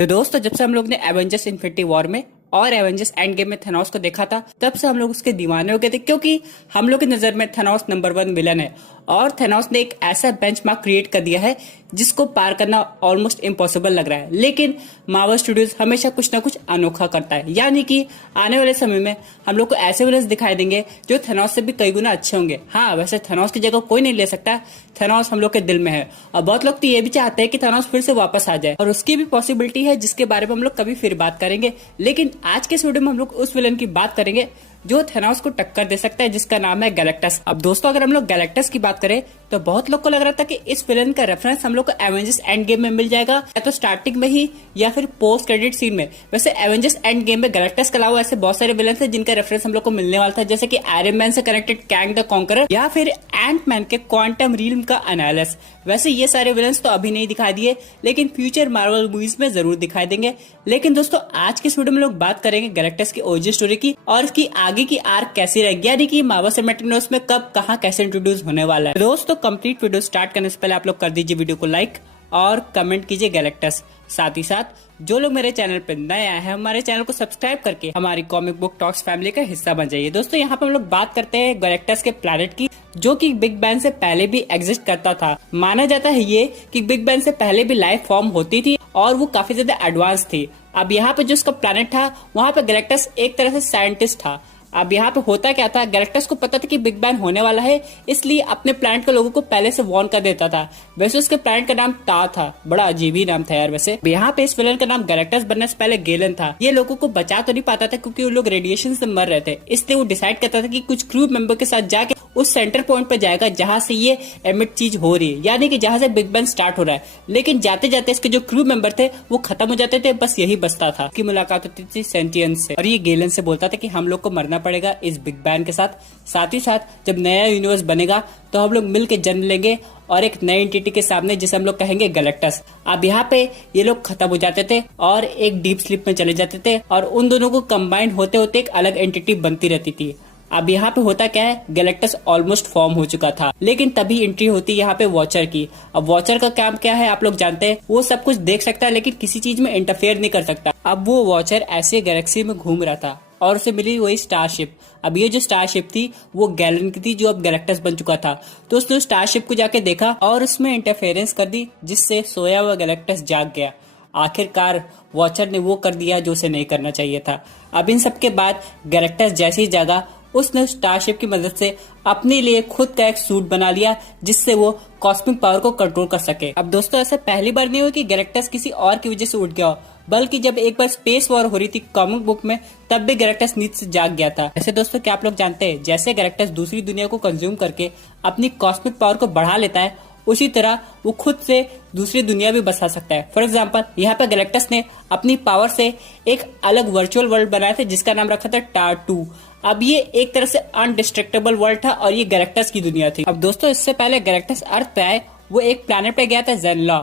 तो दोस्तों, जब से हम लोग ने एवेंजर्स इन्फिनिटी वॉर में और एवेंजर्स एंड गेम में थेनोस को देखा था, तब से हम लोग उसके दीवाने हो गए थे, क्योंकि हम लोग की नजर में थेनोस नंबर 1 विलन है। और थेनोस ने एक ऐसा बेंचमार्क क्रिएट कर दिया है जिसको पार करना ऑलमोस्ट इम्पॉसिबल लग रहा है। लेकिन मार्वल स्टूडियोज हमेशा कुछ ना कुछ अनोखा करता है, यानी कि आने वाले समय में हम लोग को ऐसे विलन्स दिखाई देंगे जो थेनोस से भी कई गुना अच्छे होंगे। हाँ, वैसे थेनोस की जगह कोई नहीं ले सकता, थेनोस हम लोग के दिल में है और बहुत लोग तो ये भी चाहते हैं कि थेनोस फिर से वापस आ जाए, और उसकी भी पॉसिबिलिटी है जिसके बारे में हम लोग कभी फिर बात करेंगे। लेकिन आज के इस वीडियो में हम लोग उस विलन की बात करेंगे जो थेनोस को टक्कर दे सकता है, जिसका नाम है गैलेक्टस। अब दोस्तों, अगर हम लोग गैलेक्टस की बात करें तो बहुत लोग को लग रहा था कि इस विलन का रेफरेंस हम लोग को एवेंजर्स एंड गेम में मिल जाएगा, या तो स्टार्टिंग में ही या फिर पोस्ट क्रेडिट सीन में। वैसे एवेंजर्स एंड गेम में गैलेक्टस के अलावा ऐसे बहुत सारे विलन थे जिनका रेफरेंस हम लोग को मिलने वाला था, जैसे कि आयरन मैन से कनेक्टेड कैंग द कॉन्करर या फिर एंट मैन के क्वांटम रील्म का एनालिस। वैसे ये सारे विलन्स तो अभी नहीं दिखाई दिए, लेकिन फ्यूचर मार्वल मूवीज में जरूर दिखाई देंगे। लेकिन दोस्तों, आज के इस वीडियो में लोग बात करेंगे गैलेक्टस की ओरिजिन स्टोरी की और इसकी आगे की आर्क कैसी रहेगी, यानी कि मार्वल सिनेमैटिक यूनिवर्स में कब कहां कैसे इंट्रोड्यूस होने वाला है। दोस्तों, कंप्लीट वीडियो स्टार्ट करने से पहले आप लोग कर दीजिए वीडियो को लाइक और कमेंट कीजिए गैलेक्टस। साथ ही साथ जो लोग मेरे चैनल पे नए आए हैं, हमारे चैनल को सब्सक्राइब करके हमारी कॉमिक बुक टॉक्स फैमिली का हिस्सा बन जाइए। दोस्तों, यहाँ पे हम लोग बात करते हैं गैलेक्टस के प्लैनेट की, जो कि बिग बैंग से पहले भी एग्जिस्ट करता था। माना जाता है ये कि बिग बैंग से पहले भी लाइफ फॉर्म होती थी और वो काफी ज्यादा एडवांस थी। अब यहाँ पे जो उसका प्लैनेट था, वहाँ पे गैलेक्टस एक तरह से साइंटिस्ट था। अब यहाँ पे होता क्या था, गैलेक्टस को पता था कि बिग बैंग होने वाला है, इसलिए अपने प्लैनेट के लोगों को पहले से वार्न कर देता था। वैसे उसके प्लैनेट का नाम टा था, बड़ा अजीब ही नाम था यार। वैसे यहाँ पे इस विलन का नाम गैलेक्टस बनने से पहले गेलन था। ये लोगों को बचा तो नहीं पाता था क्योंकि वो लोग रेडिएशन से मर रहे थे, इसलिए वो डिसाइड करता था कि कुछ क्रू मेंबर के साथ जाके उस सेंटर पॉइंट पे जाएगा जहां से ये एमिट चीज हो रही है, यानी कि जहां से बिग बैंग स्टार्ट हो रहा है। लेकिन जाते जाते इसके जो क्रू मेंबर थे वो खत्म हो जाते थे, बस यही बचता था। की मुलाकात होती थी सेंटियंस से और ये गेलन से बोलता था कि हम लोग को मरना पड़ेगा इस बिग बैंग के साथ। साथ ही साथ जब नया यूनिवर्स बनेगा तो हम लोग मिलकर जन्म लेंगे और एक नई एंटिटी के सामने, जिसे हम लोग कहेंगे गैलेक्टस। अब यहाँ पे ये लोग खत्म हो जाते थे और एक डीप स्लीप में चले जाते थे और उन दोनों को कंबाइन होते होते एक अलग एंटिटी बनती रहती थी। अब यहाँ पे होता क्या है, गैलेक्टस ऑलमोस्ट फॉर्म हो चुका था, लेकिन तभी एंट्री होती है यहाँ पे वॉचर की। अब वॉचर का काम क्या है आप लोग जानते हैं, वो सब कुछ देख सकता है लेकिन किसी चीज में इंटरफेयर नहीं कर सकता। अब वो वॉचर ऐसे गैलेक्सी में घूम रहा था और उसे मिली वही स्टारशिप। अब ये जो स्टारशिप थी वो गैलन की थी, जो अब गैलेक्टस बन चुका था। तो उसने स्टारशिप को जाके देखा और उसमें इंटरफेरेंस कर दी, जिससे सोया हुआ गैलेक्टस जाग गया। आखिरकार वॉचर ने वो कर दिया जो उसे नहीं करना चाहिए था। अब इन सब के बाद गैलेक्टस जैसे ही जागा, उसने स्टारशिप की मदद से अपने लिए खुद का एक सूट बना लिया, जिससे वो कॉस्मिक पावर को कंट्रोल कर सके। अब दोस्तों, ऐसा पहली बार नहीं हुआ कि गैलेक्टस किसी और की वजह से उठ गया हो, बल्कि जब एक बार स्पेस वॉर हो रही थी कॉमिक बुक में, तब भी गैलेक्टस नींद से जाग गया था। ऐसे दोस्तों, क्या आप लोग जानते हैं, जैसे गैलेक्टस दूसरी दुनिया को कंज्यूम करके अपनी कॉस्मिक पावर को बढ़ा लेता है, उसी तरह वो खुद से दूसरी दुनिया भी बसा सकता है। फॉर एग्जाम्पल, यहाँ पे गैलेक्टस ने अपनी पावर से एक अलग वर्चुअल वर्ल्ड बनाया था जिसका नाम रखा था टार-2। अब ये एक तरह से अनडिस्ट्रक्टेबल वर्ल्ड था और ये गैलेक्टस की दुनिया थी। अब दोस्तों, इससे पहले गैलेक्टस अर्थ पे आए, वो एक प्लैनेट पे गया था ज़ेनला।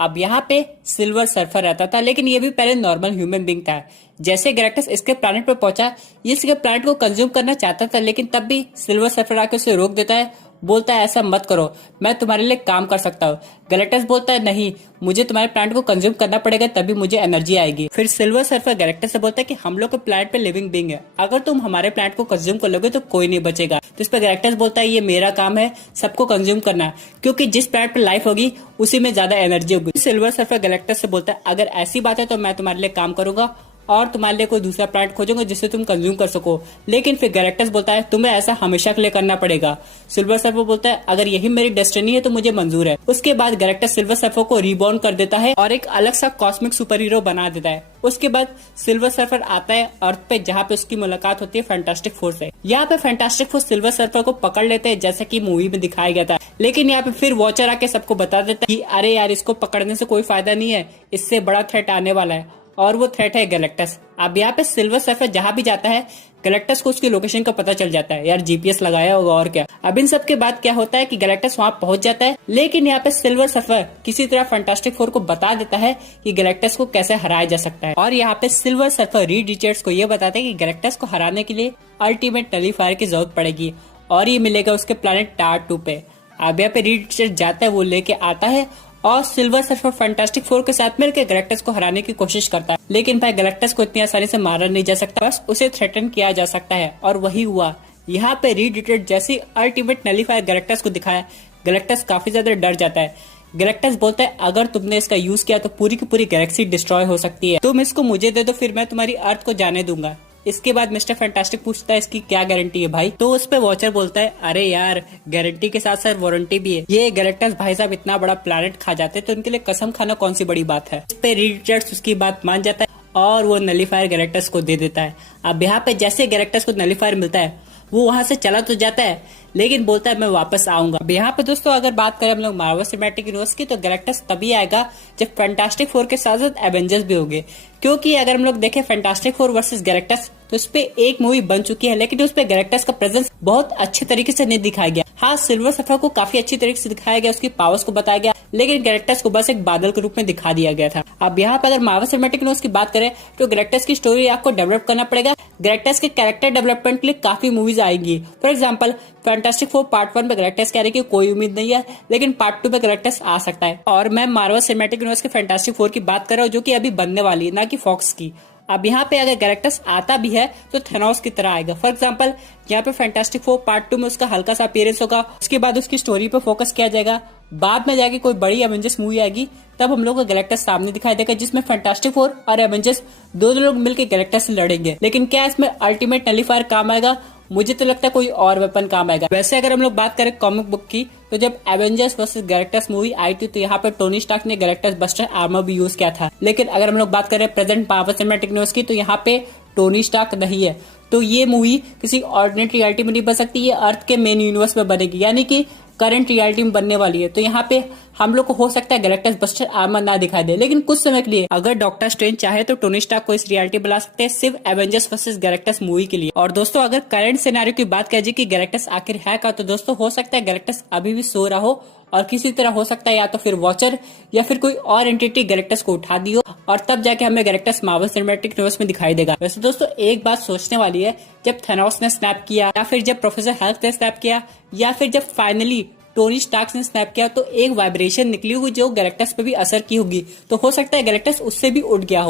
अब यहाँ पे सिल्वर सर्फर रहता था, लेकिन ये भी पहले नॉर्मल ह्यूमन बीइंग था। जैसे गैलेक्टस इसके प्लैनेट पे पहुंचा, ये इसके प्लैनेट को कंज्यूम करना चाहता था, लेकिन तब भी सिल्वर सर्फर आके उसे रोक देता है। बोलता है ऐसा मत करो, मैं तुम्हारे लिए काम कर सकता हूँ। गैलेक्टस बोलता है नहीं, मुझे तुम्हारे प्लैनेट को कंज्यूम करना पड़ेगा, तभी मुझे एनर्जी आएगी। फिर सिल्वर सर्फर गैलेक्टस से बोलता है कि हम लोग के प्लैनेट पे लिविंग बीइंग है, अगर तुम हमारे प्लैनेट को कंज्यूम कर लोगे तो कोई नहीं बचेगा। तो इस पर गैलेक्टस बोलता है ये मेरा काम है सबको कंज्यूम करना, क्योंकि जिस प्लैनेट पे लाइफ होगी उसी में ज्यादा एनर्जी होगी। सिल्वर सर्फर गैलेक्टस से बोलता है अगर ऐसी बात है तो मैं तुम्हारे लिए काम करूंगा और तुम्हारे लिए कोई दूसरा प्लैनेट खोजूंगा जिससे तुम कंज्यूम कर सको। लेकिन फिर गैलेक्टस बोलता है तुम्हें ऐसा हमेशा के लिए करना पड़ेगा। सिल्वर सर्फर बोलता है अगर यही मेरी डेस्टिनी है तो मुझे मंजूर है। उसके बाद गैलेक्टस सिल्वर सर्फर को रीबॉर्न कर देता है और एक अलग सा कॉस्मिक सुपर हीरो बना देता है। उसके बाद सिल्वर सर्फर आता है अर्थ पे, जहाँ पे उसकी मुलाकात होती है फैंटास्टिक फोर से। यहाँ पे फैंटास्टिक फोर सिल्वर सर्फर को पकड़ लेते हैं, जैसा कि मूवी में दिखाया गया था। लेकिन यहाँ पे फिर वॉचर आके सबको बता देता है कि अरे यार, इसको पकड़ने से कोई फायदा नहीं है, इससे बड़ा थ्रेट आने वाला है, और वो थ्रेट है गैलेक्टस। अब यहाँ पे सिल्वर सर्फर जहां भी जाता है, गैलेक्टस को उसकी लोकेशन का पता चल जाता है। यार, जीपीएस लगाया होगा और क्या। अब इन सब के बाद क्या होता है कि गैलेक्टस वहां पहुंच जाता है, लेकिन यहाँ पे सिल्वर सर्फर किसी तरह फैंटास्टिक फोर को बता देता है कि गैलेक्टस को कैसे हराया जा सकता है। और यहाँ पे सिल्वर सर्फर रीड रिचर्ड्स को ये बताता है कि गैलेक्टस को हराने के लिए अल्टीमेट नलीफायर की जरूरत पड़ेगी और ये मिलेगा उसके प्लैनेट टार-2 पे। अब यहाँ पे रीड रिचर्ड्स जाता है, वो लेके आता है और सिल्वर सर्फर फैंटास्टिक फोर के साथ मिलकर गैलेक्टस को हराने की कोशिश करता है, लेकिन भाई गैलेक्टस को इतनी आसानी से मारा नहीं जा सकता, बस उसे थ्रेटन किया जा सकता है। और वही हुआ। यहाँ पे रीड जैसी अल्टीमेट नलीफायर गैलेक्टस को दिखाया, गैलेक्टस काफी ज्यादा डर जाता है। गैलेक्टस बोलता है अगर तुमने इसका यूज किया तो पूरी की पूरी गैलेक्सी डिस्ट्रॉय हो सकती है, तुम इसको मुझे दे दो, फिर मैं तुम्हारी अर्थ को जाने दूंगा। इसके बाद मिस्टर फैंटास्टिक पूछता है इसकी क्या गारंटी है भाई, तो उस पे वॉचर बोलता है अरे यार गारंटी के साथ साथ वारंटी भी है। ये गैलेक्टस भाई साहब इतना बड़ा प्लैनेट खा जाते तो उनके लिए कसम खाना कौन सी बड़ी बात है। इस पे रीड उसकी बात मान जाता है और वो नलीफायर गैलेक्टस को दे देता है। अब यहाँ पे जैसे गैलेक्टस को नलीफायर मिलता है वो वहां से चला तो जाता है, लेकिन बोलता है मैं वापस आऊंगा। अब यहाँ पे दोस्तों अगर बात करें हम लोग मार्वल सिनेमैटिक यूनिवर्स की, तो गैलेक्टस तभी आएगा जब फैंटास्टिक फोर के साथ साथ एवेंजर्स भी होंगे। क्योंकि अगर हम लोग देखें फैंटास्टिक फोर वर्सेस गैलेक्टस, तो उस पे एक मूवी बन चुकी है, लेकिन उस पे गैलेक्टस का प्रेजेंस बहुत अच्छे तरीके से नहीं दिखाया गया। हाँ, सिल्वर सर्फर को काफी अच्छी तरीके से दिखाया गया, उसकी पावर्स को बताया गया, लेकिन गैलेक्टस को बस एक बादल के रूप में दिखा दिया गया था। अब यहाँ पे अगर मार्वल सिनेमैटिक यूनिवर्स की बात करें तो गैलेक्टस की स्टोरी आपको डेवलप करना पड़ेगा। गैलेक्टस के कैरेक्टर डेवलपमेंट के लिए काफी मूवीज आएंगी। For example fantastic four part 1 में गैलेक्टस कह रहे कि कोई उम्मीद नहीं है, लेकिन पार्ट 2 में गैलेक्टस आ सकता है। और मैं मार्वल सिनेमैटिक यूनिवर्स के फैंटास्टिक फोर की बात कर रहा हूँ जो कि अभी बनने वाली है, ना कि फॉक्स की। अब यहाँ पे अगर गैलेक्टस आता भी है तो थेनोस की तरह आएगा। फॉर एग्जाम्पल यहाँ पे फैंटास्टिक फोर पार्ट 2 में उसका हल्का सा अपीयरेंस होगा, उसके बाद उसकी स्टोरी पे फोकस किया जाएगा। बाद में जाके कोई बड़ी एवेंजर्स मूवी आएगी तब हम लोग को गैलेक्टस सामने दिखाई देगा, जिसमें फैंटास्टिक फोर और एवेंजर्स दोनों लोग मिलकर गैलेक्टस से लड़ेंगे। लेकिन क्या इसमें अल्टीमेट नलीफायर काम आएगा? मुझे तो लगता है कोई और वेपन काम आएगा। वैसे अगर हम लोग बात करें कॉमिक बुक की, तो जब एवेंजर्स वर्सेस गैलेक्टस मूवी आई थी तो यहाँ पे टोनी स्टार्क ने गैलेक्टस बस्टर आर्मर भी यूज किया था। लेकिन अगर हम लोग बात करें प्रेजेंट मार्वल सिनेमैटिक यूनिवर्स की, तो यहाँ पे टोनी स्टार्क नहीं है, तो ये मूवी किसी ऑर्डिनेट रियलिटी में नहीं बन सकती, ये अर्थ के मेन यूनिवर्स में बनेगी, यानी कि करंट रियलिटी में बनने वाली है। तो यहाँ पे हम लोग को हो सकता है गैलेक्टस बस्टर आर्मर ना दिखाई दे, लेकिन कुछ समय के लिए अगर डॉक्टर स्ट्रेंज चाहे तो टोनी स्टार्क को इस रियलिटी बुला सकते हैं सिर्फ एवेंजर्स वर्सेस गैलेक्टस मूवी के लिए। और दोस्तों अगर करंट सिनेरियो की बात की जाए कि गैलेक्टस आखिर है का, तो दोस्तों हो सकता है गैलेक्टस अभी भी सो रहा हो और किसी तरह हो सकता है या तो फिर वॉचर या फिर कोई और एंटिटी गैलेक्टस को उठा दी हो, और तब जाके हमें गैलेक्टस मार्वल सिनेमैटिक यूनिवर्स में दिखाई देगा। वैसे दोस्तों एक बात सोचने वाली है, जब थेनोस ने स्नैप किया या फिर जब प्रोफेसर हल्क ने स्नैप किया या फिर जब फाइनली टोनी स्टार्क ने स्नैप किया, तो एक वाइब्रेशन निकली होगी जो गैलेक्टस पे भी असर की होगी। तो हो सकता है गैलेक्टस उससे भी उठ गया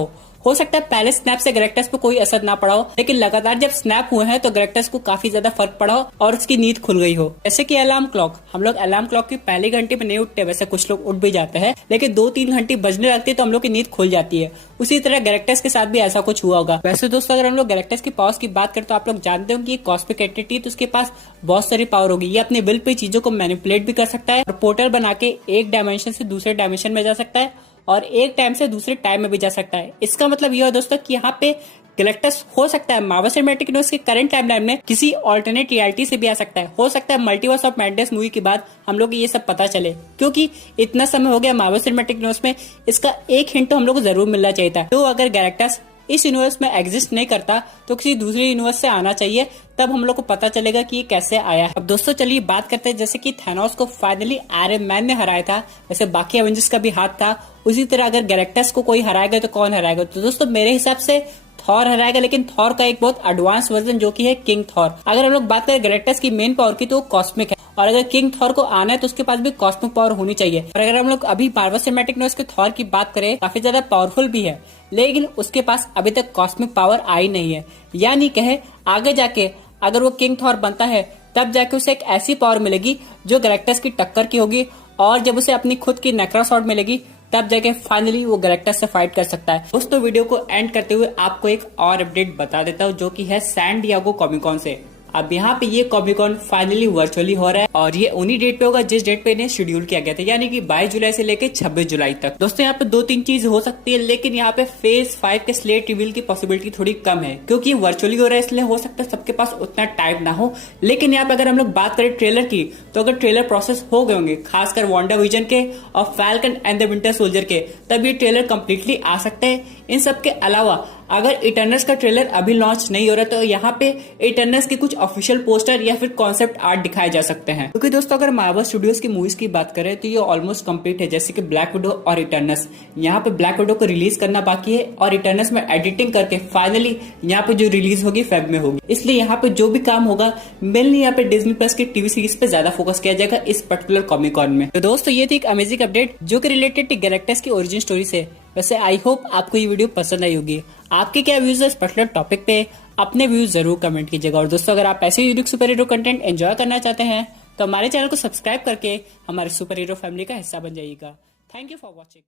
हो सकता है पहले स्नैप से गैलेक्टस पे कोई असर ना पड़ा हो, लेकिन लगातार जब स्नैप हुए हैं तो गैलेक्टस को काफी ज्यादा फर्क पड़ा हो और उसकी नींद खुल गई हो। जैसे कि अलार्म क्लॉक, हम लोग अलार्म क्लॉक की पहली घंटे में नहीं उठते, वैसे कुछ लोग उठ भी जाते हैं, लेकिन 2-3 घंटे बजने लगती है तो हम लोग की नींद खुल जाती है। उसी तरह गैलेक्टस के साथ भी ऐसा कुछ हुआ होगा। वैसे दोस्तों अगर हम लोग गैलेक्टस की पावर्स की बात करें तो आप लोग जानते हो कि कॉस्मिक एंटिटी, तो उसके पास बहुत सारी पावर होगी। ये अपने विल पे चीजों को मैनिपुलेट भी कर सकता है और पोर्टल बना के एक डायमेंशन से दूसरे डायमेंशन में जा सकता है और एक टाइम से दूसरे टाइम में भी जा सकता है। इसका मतलब यह है दोस्तों कि यहाँ पे गैलेक्टस हो सकता है मार्वल सिनेमैटिक यूनिवर्स के करंट टाइमलाइन में किसी ऑल्टरनेट रियलिटी से भी आ सकता है। हो सकता है मल्टीवर्स ऑफ मैडनेस मूवी के बाद हम लोग ये सब पता चले, क्योंकि इतना समय हो गया मार्वल सिनेमैटिक यूनिवर्स में, इसका एक हिंट तो हम लोग को जरूर मिलना चाहिए था। तो अगर गैलेक्टस इस यूनिवर्स में एग्जिस्ट नहीं करता तो किसी दूसरे यूनिवर्स से आना चाहिए, तब हम लोग को पता चलेगा कि ये कैसे आया है। अब दोस्तों चलिए बात करते हैं, जैसे कि थैनोस को फाइनली आयरन मैन ने हराया था, वैसे बाकी एवेंजर्स का भी हाथ था, उसी तरह अगर गैलेक्टस को कोई हराएगा तो कौन हराएगा? तो दोस्तों मेरे हिसाब से थॉर हराएगा, लेकिन थॉर का एक बहुत एडवांस वर्जन जो कि है किंग थॉर। अगर हम लोग बात करें गैलेक्टस की मेन पावर की तो वो कॉस्मिक है, और अगर किंग थॉर को आना है तो उसके पास भी कॉस्मिक पावर होनी चाहिए। और अगर हम लोग अभी मार्वल सिनेमैटिक यूनिवर्स के थॉर की बात करें, काफी ज्यादा पावरफुल भी है, लेकिन उसके पास अभी तक कॉस्मिक पावर आई नहीं है। यानी कहे आगे जाके अगर वो किंग थॉर बनता है तब जाके उसे एक ऐसी पावर मिलेगी जो गैलेक्टस की टक्कर की होगी, और जब उसे अपनी खुद की नेक्रा स्वॉर्ड मिलेगी तब जाके फाइनली वो गैलेक्टस से फाइट कर सकता है। दोस्तों वीडियो को एंड करते हुए आपको एक और अपडेट बता देता हूँ, जो कि है सैन डिएगो कॉमिक कॉन से। अब यहाँ पे ये कॉमिक कॉन फाइनली वर्चुअली हो रहा है, और ये उन्हीं डेट पे होगा जिस डेट पे इन्हें शेड्यूल किया गया था, यानी कि 22 जुलाई से लेकर 26 जुलाई तक। दोस्तों यहाँ पे 2-3 चीज हो सकती है, लेकिन यहाँ पे फेज 5 के स्लेट रिवील की पॉसिबिलिटी थोड़ी कम है, क्योंकि वर्चुअली हो रहा है, इसलिए हो सकता है सबके पास उतना टाइम ना हो। लेकिन यहाँ पे अगर हम लोग बात करें ट्रेलर की, तो अगर ट्रेलर प्रोसेस हो गए होंगे, खासकर वांडा विजन के और falcon and the winter soldier के, तब ये ट्रेलर कंप्लीटली आ सकते हैं। इन सब के अलावा अगर इटर्नल्स का ट्रेलर अभी लॉन्च नहीं हो रहा तो यहाँ पे इटर्नल्स की कुछ ऑफिशियल पोस्टर या फिर कॉन्सेप्ट आर्ट दिखाए जा सकते हैं। क्योंकि दोस्तों अगर मार्वल स्टूडियोज की मूवीज की बात करें तो ये ऑलमोस्ट कंप्लीट है, जैसे कि ब्लैक विडो और इटर्नल्स। यहाँ पे ब्लैक विडो को रिलीज करना बाकी है और इटर्नल्स में एडिटिंग करके फाइनली यहाँ पे जो रिलीज होगी फेब में होगी। इसलिए यहाँ पे जो भी काम होगा मेनली यहाँ पे डिज्नी प्लस की टीवी सीरीज पे ज्यादा फोकस किया जाएगा इस पर्टिकुलर कॉमिक कॉन में। तो दोस्तों ये थी एक अमेजिंग अपडेट जो कि रिलेटेड गैलेक्टस की ओरिजिन स्टोरी से। वैसे आई होप आपको ये वीडियो पसंद आई होगी। आपके क्या व्यूज है इस पर्टिकुलर टॉपिक पे, अपने व्यूज जरूर कमेंट कीजिएगा। और दोस्तों अगर आप ऐसे unique super hero content enjoy करना चाहते हैं तो हमारे चैनल को सब्सक्राइब करके हमारे सुपर हीरो फैमिली का हिस्सा बन जाइएगा। Thank you for watching.